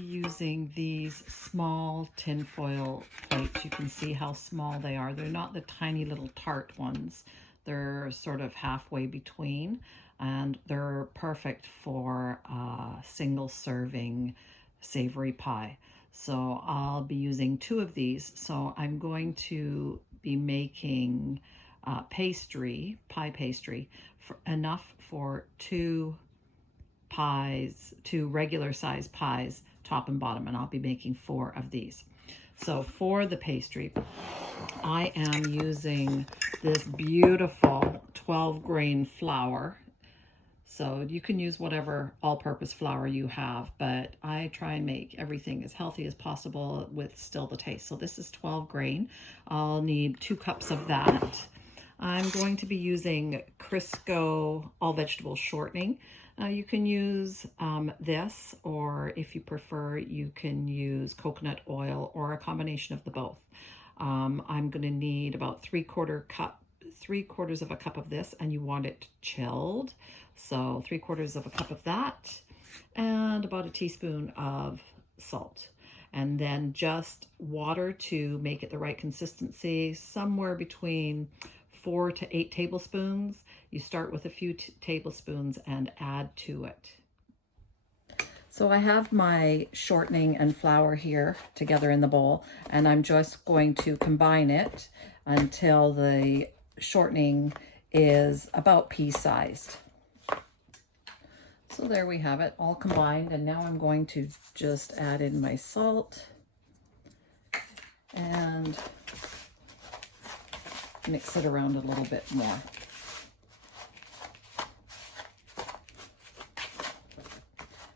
using these small tinfoil plates. You can see how small they are. They're not the tiny little tart ones. They're sort of halfway between, and they're perfect for single serving savory pie. So I'll be using 2 of these. So I'm going to be making pie pastry, for enough for 2 pies, 2 regular size pies, top and bottom, and I'll be making 4 of these. So for the pastry, I am using this beautiful 12 grain flour. So you can use whatever all-purpose flour you have, but I try and make everything as healthy as possible with still the taste. So this is 12 grain. I'll need 2 cups of that. I'm going to be using Crisco all vegetable shortening. You can use this, or if you prefer, you can use coconut oil or a combination of the both. I'm going to need about 3/4 of a cup of this, and you want it chilled. So 3/4 of a cup of that, and about a teaspoon of salt. And then just water to make it the right consistency, somewhere between 4 to 8 tablespoons. You start with a few tablespoons and add to it. So I have my shortening and flour here together in the bowl, and I'm just going to combine it until the shortening is about pea-sized. So there we have it, all combined, and now I'm going to just add in my salt and mix it around a little bit more.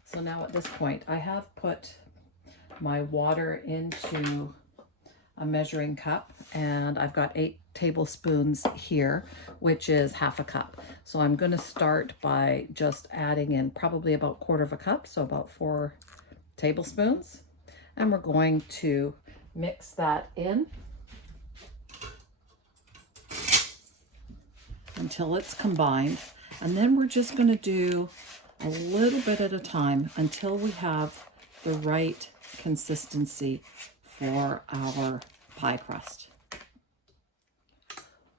So now at this point, I have put my water into a measuring cup, and I've got 8 tablespoons here, which is half a cup. So I'm going to start by just adding in probably about 1/4 cup, so about 4 tablespoons. And we're going to mix that in until it's combined. And then we're just going to do a little bit at a time until we have the right consistency for our pie crust.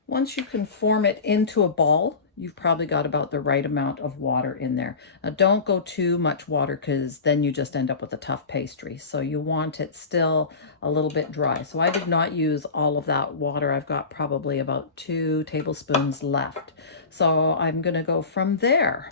Once you can form it into a ball, you've probably got about the right amount of water in there. Now, don't go too much water, because then you just end up with a tough pastry. So you want it still a little bit dry. So I did not use all of that water. I've got probably about 2 tablespoons left. So I'm going to go from there.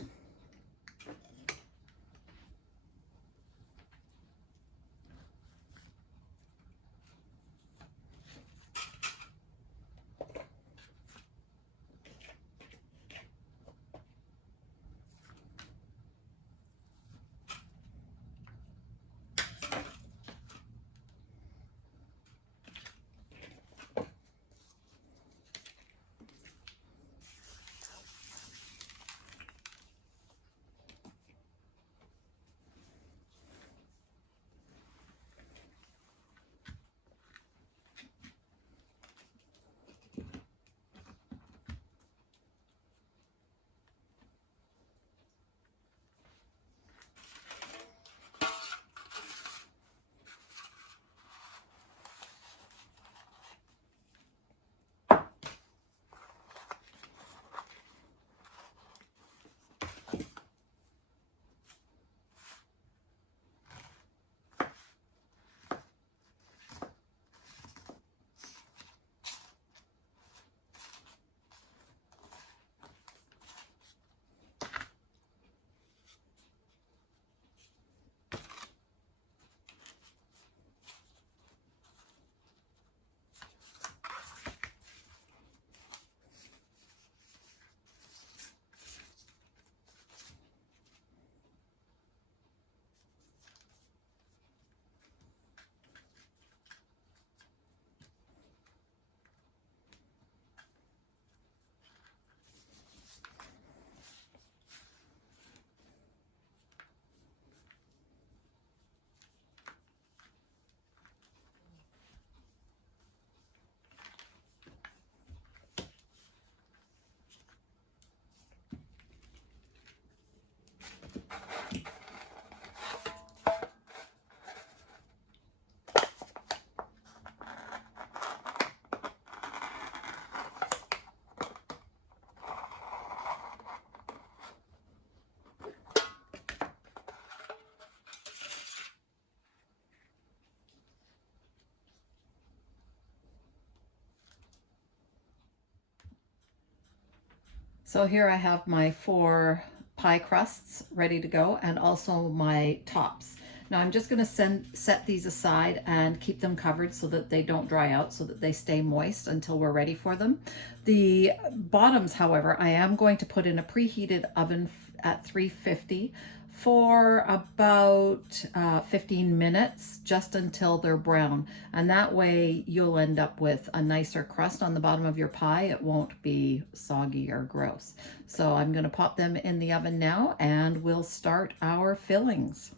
So here I have my 4 pie crusts ready to go, and also my tops. Now I'm just going to set these aside and keep them covered so that they don't dry out, so that they stay moist until we're ready for them. The bottoms, however, I am going to put in a preheated oven at 350 for about 15 minutes, just until they're brown. And that way you'll end up with a nicer crust on the bottom of your pie. It won't be soggy or gross. So I'm going to pop them in the oven now, and we'll start our fillings.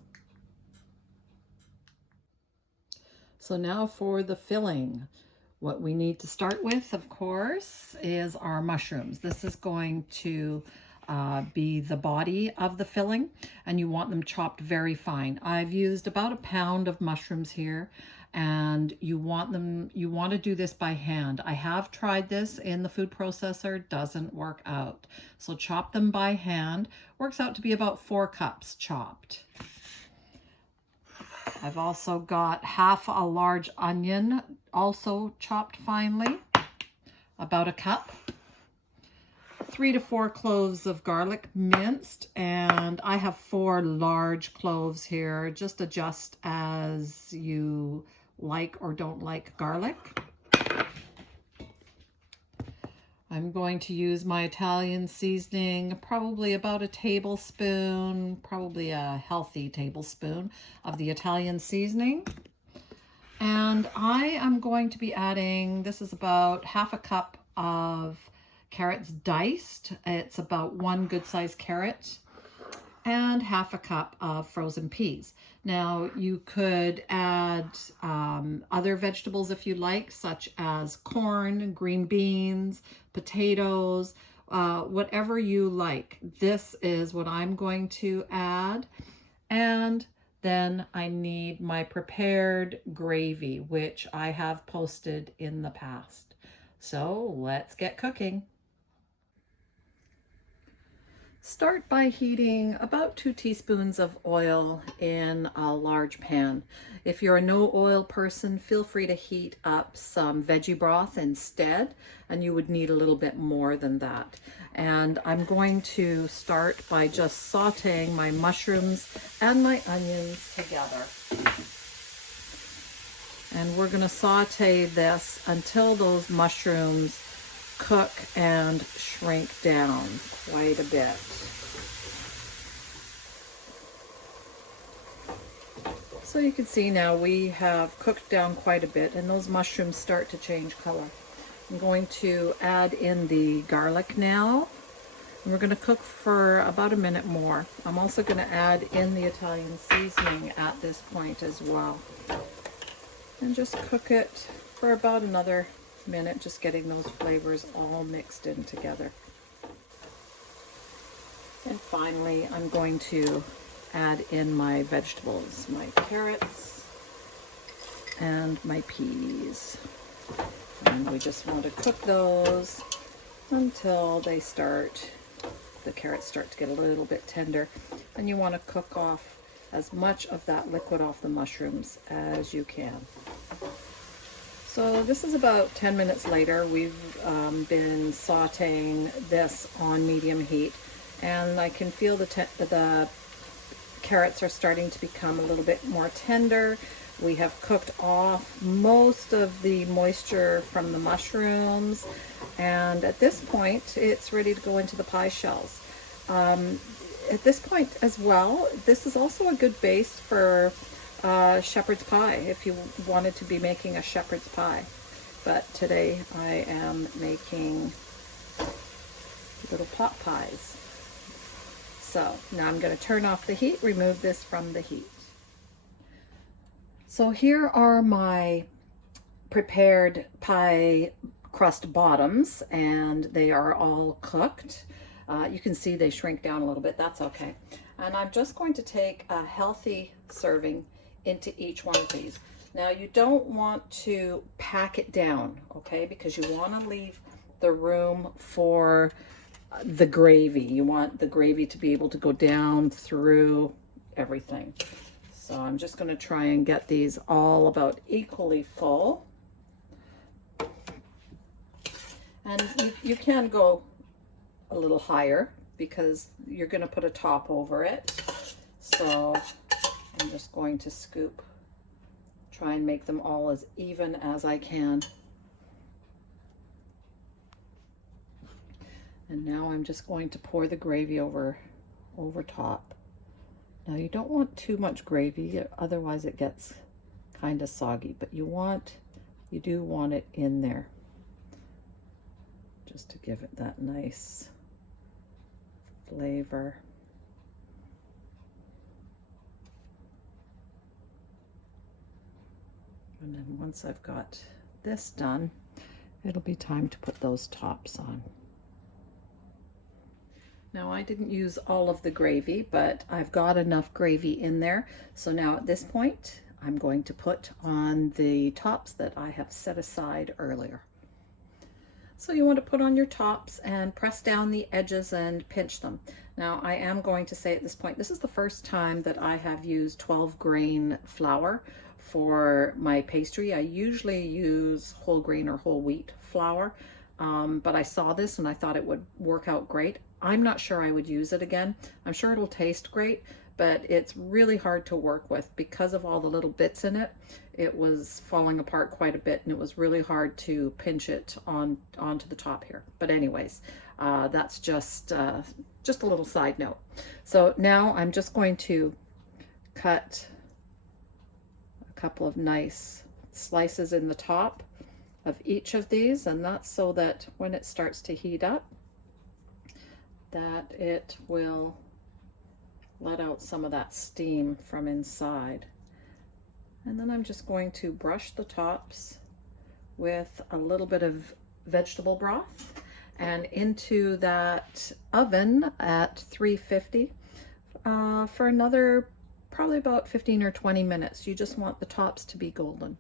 So now for the filling. What we need to start with, of course, is our mushrooms. This is going to be the body of the filling, and you want them chopped very fine. I've used about a pound of mushrooms here, and you want to do this by hand. I have tried this in the food processor, doesn't work out. So chop them by hand. Works out to be about 4 cups chopped. I've also got half a large onion, also chopped finely, about a cup. 3 to 4 cloves of garlic minced, and I have 4 large cloves here. Just adjust as you like or don't like garlic. I'm going to use my Italian seasoning, probably about a tablespoon, probably a healthy tablespoon of the Italian seasoning. And I am going to be adding, this is about half a cup of carrots diced. It's about 1 good sized carrot, and half a cup of frozen peas. Now you could add other vegetables if you like, such as corn, green beans, potatoes, whatever you like. This is what I'm going to add. And then I need my prepared gravy, which I have posted in the past. So let's get cooking. Start by heating about 2 teaspoons of oil in a large pan. If you're a no oil person, feel free to heat up some veggie broth instead, and you would need a little bit more than that. And I'm going to start by just sauteing my mushrooms and my onions together. And we're going to saute this until those mushrooms cook and shrink down quite a bit. So you can see now we have cooked down quite a bit, and those mushrooms start to change color. I'm going to add in the garlic now, and we're going to cook for about a minute more. I'm also going to add in the Italian seasoning at this point as well. And just cook it for about another minute, just getting those flavors all mixed in together. And finally, I'm going to add in my vegetables, my carrots and my peas. And we just want to cook those until the carrots start to get a little bit tender. And you want to cook off as much of that liquid off the mushrooms as you can. So this is about 10 minutes later. We've been sauteing this on medium heat, and I can feel the carrots are starting to become a little bit more tender. We have cooked off most of the moisture from the mushrooms, and at this point it's ready to go into the pie shells. At this point as well, this is also a good base for shepherd's pie if you wanted to be making a shepherd's pie. But today I am making little pot pies. So now I'm going to turn off the heat, remove this from the heat. So here are my prepared pie crust bottoms, and they are all cooked. You can see they shrink down a little bit. That's okay. And I'm just going to take a healthy serving into each one of these. Now you don't want to pack it down, okay, because you want to leave the room for the gravy. You want the gravy to be able to go down through everything. So I'm just going to try and get these all about equally full. And you can go a little higher because you're going to put a top over it. So I'm just going to scoop, try and make them all as even as I can. And now I'm just going to pour the gravy over top. Now you don't want too much gravy, otherwise it gets kind of soggy, but you do want it in there just to give it that nice flavor. And then once I've got this done, it'll be time to put those tops on. Now I didn't use all of the gravy, but I've got enough gravy in there. So now at this point, I'm going to put on the tops that I have set aside earlier. So you want to put on your tops and press down the edges and pinch them. Now I am going to say at this point, this is the first time that I have used 12 grain flour for my pastry. I usually use whole grain or whole wheat flour, but I saw this and I thought it would work out great. I'm not sure I would use it again. I'm sure it'll taste great, but it's really hard to work with because of all the little bits in it. It was falling apart quite a bit and it was really hard to pinch it onto the top here. But anyways, that's just a little side note. So now I'm just going to cut a couple of nice slices in the top of each of these, and that's so that when it starts to heat up, that it will let out some of that steam from inside. And then I'm just going to brush the tops with a little bit of vegetable broth and into that oven at 350 for another probably about 15 or 20 minutes. You just want the tops to be golden.